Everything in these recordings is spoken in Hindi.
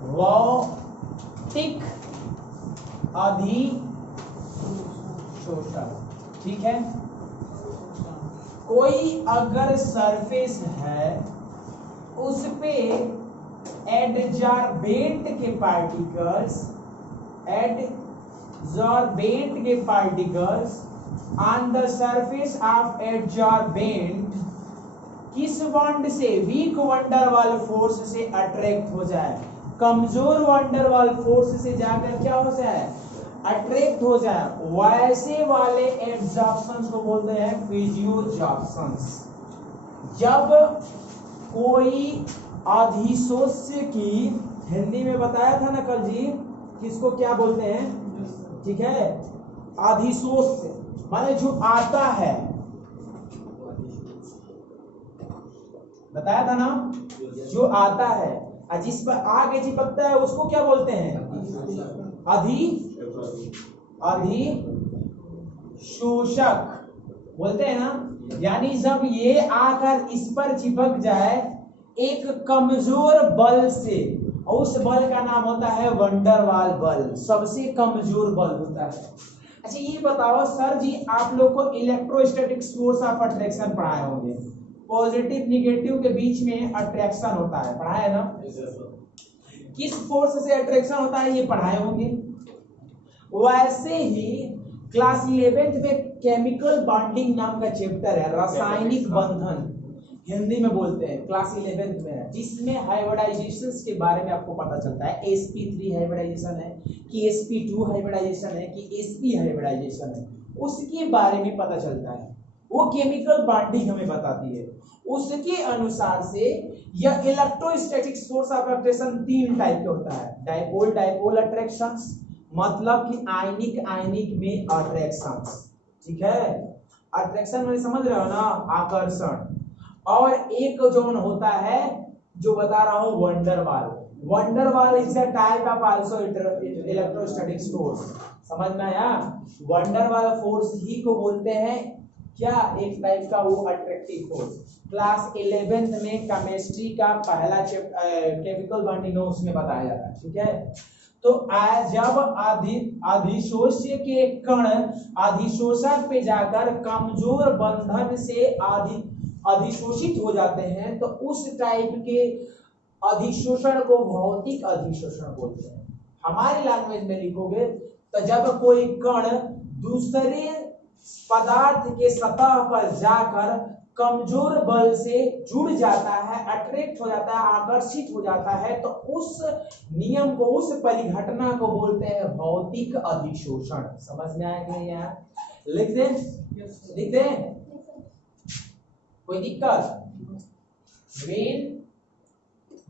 भौतिक अधिशोषक। ठीक है, कोई अगर सरफेस है उस पे एडजॉर्बेंट के particles on the surface of adsorbent किस बॉन्ड से, वीक वंडरवाल फोर्स से अट्रैक्ट हो जाए, कमजोर वंडरवाल फोर्स से जाकर क्या हो जाए, अट्रैक्ट हो जाए, वैसे वाले एड्सॉर्प्शंस को बोलते हैं फिजियोजॉर्प्शंस। जब कोई अधिशोष्य की, हिंदी में बताया था ना कल जी, किसको क्या बोलते हैं, ठीक है, अधिशोष्य माने जो आता है, बताया था ना, जो आता है और जिस पर आगे चिपकता है उसको क्या बोलते हैं, अधिशोषक बोलते हैं ना। यानी जब ये आकर इस पर चिपक जाए एक कमजोर बल से, और उस बल का नाम होता है वंडरवाल बल, सबसे कमजोर बल होता है। अच्छा ये बताओ सर जी, आप लोग को इलेक्ट्रोस्टैटिक्स फोर्स ऑफ अट्रैक्शन पढ़ाए होंगे, पॉजिटिव निगेटिव के बीच में अट्रैक्शन होता है, पढ़ा है ना, किस फोर्स से अट्रैक्शन होता है ये पढ़ाए होंगे। वैसे ही क्लास 11th में केमिकल बॉन्डिंग नाम का चैप्टर है, रासायनिक बंधन हिंदी में बोलते हैं, क्लास 11th में है, जिसमें हाइब्रिडाइजेशन के बारे में आपको पता चलता है, sp3 हाइब्रिडाइजेशन है कि sp2 हाइब्रिडाइजेशन है कि sp हाइब्रिडाइजेशन है, उसके बारे में पता चलता है, वो केमिकल बॉन्डिंग हमें बताती है। उसके अनुसार से यह electrostatics force of attraction 3 type का होता है, डाइपोल डाइपोल अट्रैक्शंस, मतलब कि आयनिक आयनिक में अट्रैक्शंस, ठीक है, अट्रैक्शन में समझ रहे हो ना, आकर्षण, और एक जोन होता है जो बता रहा हूं van der Waals. Van der Waals is the type of also electrostatics force, समझ में आया। वंडरवाल फोर्स ही को बोलते हैं क्या, एक टाइप का वो अट्रैक्टिव फोर्स। क्लास 11th में केमिस्ट्री का पहला चैप्टर केमिकल बॉन्डिंग है, उसमें बताया जाता है, ठीक है। तो जब अधिशोष्य के कण अधिशोषक पे जाकर कमजोर बंधन से अधिशोषित हो जाते हैं तो उस टाइप के अधिशोषण को भौतिक अधिशोषण बोलते हैं। हमारी लैंग्वेज में लिखोगे तो जब कोई कण दूसरे पदार्थ के सतह पर जाकर कमजोर बल से जुड़ जाता है, अट्रैक्ट हो जाता है, आकर्षित हो जाता है, तो उस नियम को, उस परिघटना को बोलते हैं भौतिक अधिशोषण। समझ में आएगा यार, लिख दें कोई दिक्कत। When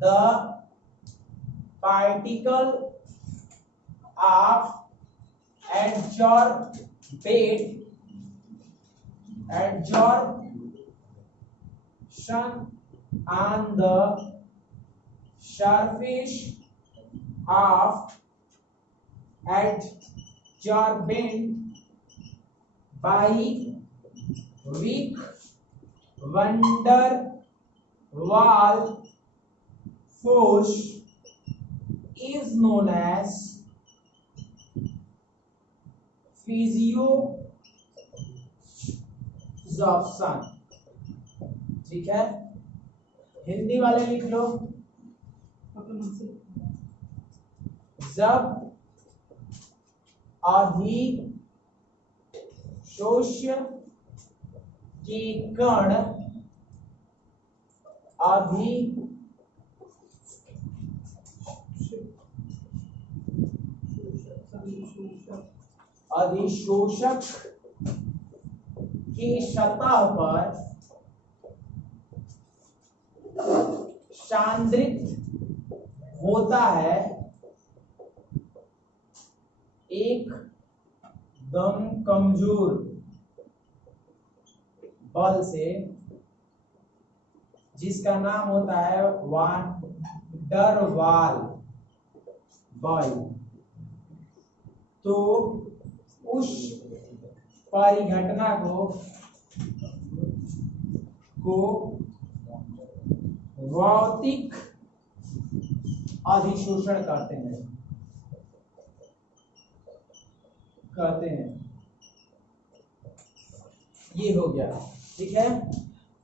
the particle of adsorption on the surface of adsorbent by weak van der Waal force is known as फिजियोजॉर्प्शन, ठीक है। हिंदी वाले लिख लो, जब अधिशोष्य के कण अधिशोषक की सतह पर सांद्रित होता है एकदम कमजोर बल से, जिसका नाम होता है वान डर वाल बल, तो उस परिघटना को भौतिक अधिशोषण कहते हैं। ये हो गया, ठीक है।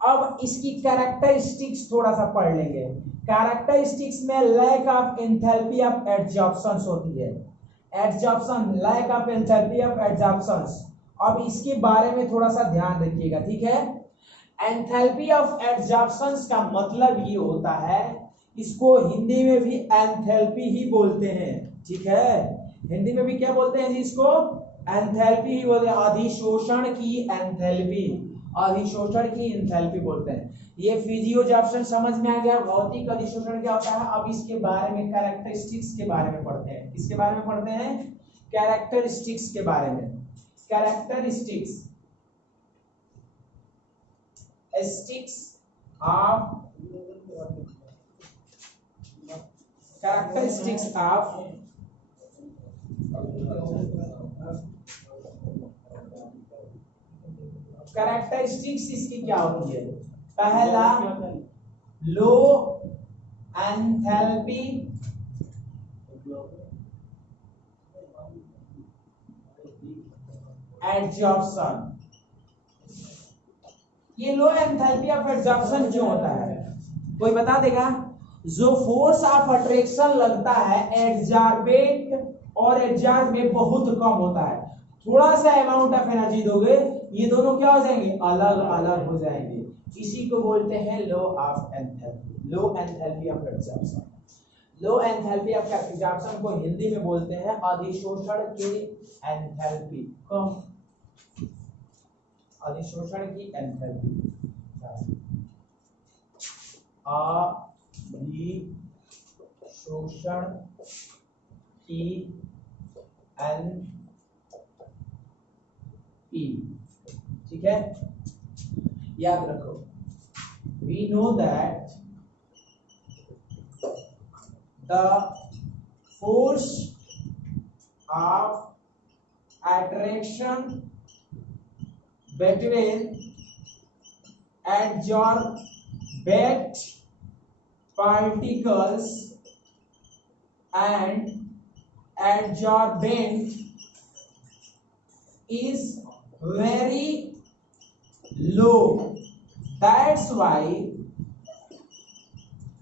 अब इसकी कैरेक्टरिस्टिक्स थोड़ा सा पढ़ लेंगे। कैरेक्टरिस्टिक्स में lack of enthalpy of adsorption होती है। Adsorption, lack of enthalpy of adsorption. अब इसके बारे में थोड़ा सा ध्यान रखिएगा, ठीक है। एंथैल्पी ऑफ एडजॉर्प्शन का मतलब ये होता है, इसको हिंदी में भी एंथैल्पी ही बोलते हैं, ठीक है। हिंदी में भी क्या बोलते हैं जी इसको? एंथैल्पी ही बोलते हैं। अधिशोषण की एंथैल्पी, अधिशोषण की एंथैल्पी बोलते हैं। ये फिजियोजॉर्प्शन समझ में आ गया। भौतिक अधिशोषण क्या होता है? अब इसके बारे में कैरेक्टरिस्टिक्स के बारे में पढ़ते हैं। किसके बारे में पढ़ते हैं? कैरेक्टरिस्टिक्स के बारे में। कैरेक्टरिस्टिक्स कैरेक्टरिस्टिक्स ऑफ कैरेक्टरिस्टिक्स इसकी क्या होती है? पहला, लो एंथैल्पी एडजॉर्प्शन। ये लो एंथैल्पी ऑफ एडजॉर्प्शन क्यों होता है? कोई बता देगा? जो फोर्स ऑफ अट्रैक्शन लगता है एडजॉर्बेट और एडजॉर्ब में बहुत कम होता है। थोड़ा सा अमाउंट ऑफ एनर्जी दोगे, ये दोनों क्या हो जाएंगे? अलग अलग हो जाएंगे। इसी को बोलते हैं low of enthalpy, low enthalpy of adsorption. Low enthalpy of adsorption को हिंदी में बोलते हैं अधिशोषण की एंथैल्पी। कम अधिशोषण की एंथैल्पी, अधिशोषण की एनपी, ठीक है। याद रखो, we know that the force of attraction between adsorbate particles and adsorbent is very low. That's why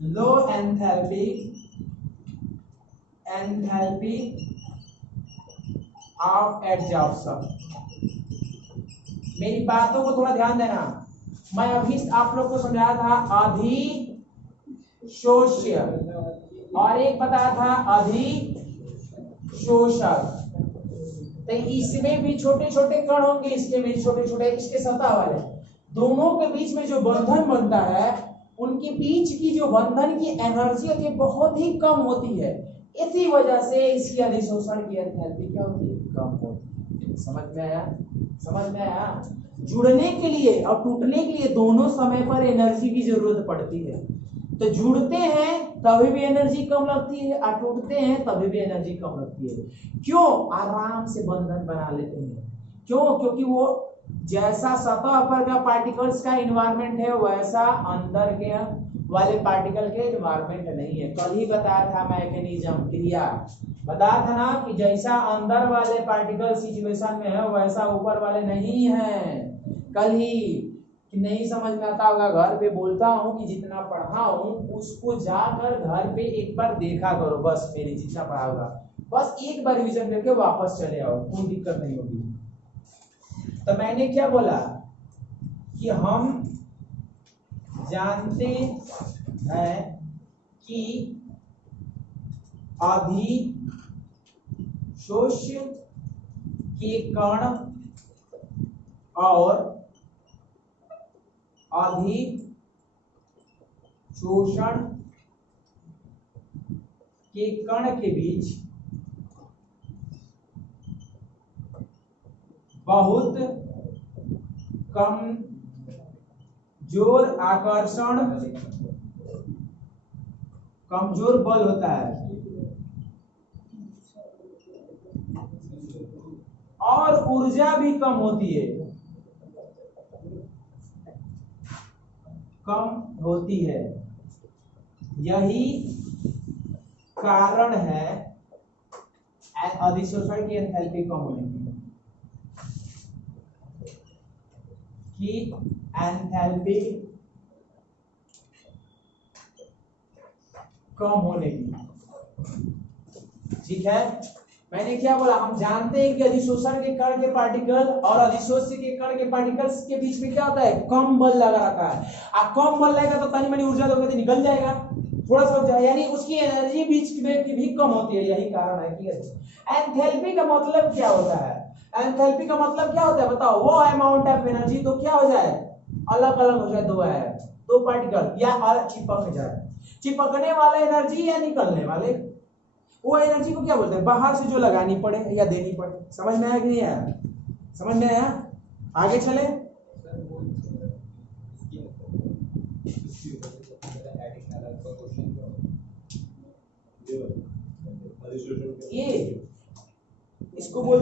low enthalpy of adsorption। मेरी बातों को थोड़ा ध्यान देना। मैं अभी आप लोग को समझाया था अधिशोष्य और एक बताया था अधिशोषक। तो इसमें भी छोटे छोटे कण होंगे, इसके भी छोटे छोटे, इसके सतह वाले, दोनों के बीच में जो बंधन बनता है, उनके बीच की जो बंधन की एनर्जी होती है बहुत ही कम होती है। इसी वजह से इसकी अधिशोषण की एंथैल्पी क्या होती है? कम होती है। समझ में आया? समझ में आया? जुड़ने के लिए और टूटने के लिए दोनों समय पर एनर्जी की जरूरत पड़ती है। तो जुड़ते हैं तभी भी एनर्जी कम लगती है और टूटते हैं तभी भी एनर्जी कम लगती है। क्यों? आराम से बंधन बना लेते हैं। क्यों? क्योंकि वो जैसा सतह पर का पार्टिकल्स का एनवायरनमेंट है वैसा अंदर के वाले पार्टिकल के एनवायरनमेंट नहीं है। कल ही बताया था मैकेनिज्म, क्रिया बताया था ना कि जैसा अंदर वाले पार्टिकल सिचुएशन में है वैसा ऊपर वाले नहीं है। कल ही कि नहीं समझ में आता होगा, घर पे बोलता हूँ कि जितना पढ़ा हूँ उसको जाकर घर पे एक बार देखा करो, बस मेरी जितना पढ़ा होगा बस एक बार रिवीजन करके वापस चले आओ, कोई दिक्कत नहीं होगी। तो मैंने क्या बोला कि हम जानते हैं कि अधिशोष्य के कण और अधिशोषण के कण के बीच बहुत कमजोर आकर्षण, कमजोर बल होता है और ऊर्जा भी कम होती है, कम होती है। यही कारण है अधिशोषण की एंथैल्पी कम होने की एंथैल्पी कम होने की। ठीक है, मैंने क्या बोला, हम जानते हैं कि अधिशोषण के कण के पार्टिकल और अधिशोष्य के कण के पार्टिकल्स के बीच में क्या होता है, कम बल लगा रखा है। कम बल लगेगा तो तनी मनी ऊर्जा दोगे तो निकल जाएगा, थोड़ा सा, यानी उसकी एनर्जी बीच में भी कम होती है। यही कारण है कि एंथैल्पी का मतलब क्या होता है, एंथैल्पी का मतलब क्या होता है बताओ, वो अमाउंट ऑफ एनर्जी तो क्या हो जाए, अलग अलग हो जाए, दो पार्टिकल या चिपक जाए। चिपकने वाले एनर्जी या निकलने वाले, वो एनर्जी को क्या बोलते हैं, बाहर से जो लगानी पड़े या देनी पड़े। समझ में आया कि नहीं आया, समझ में आया, आगे चले। ये इसको बोल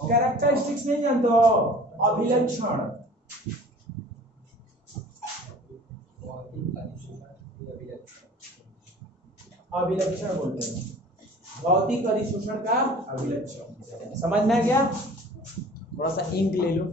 कैरेक्टरिस्टिक्स नहीं जानते हो, अभिलक्षण। अभिलक्षण बोलते हैं, भौतिक अधिशोषण का अभिलक्षण। समझ में आ गया, थोड़ा सा इंक ले लो।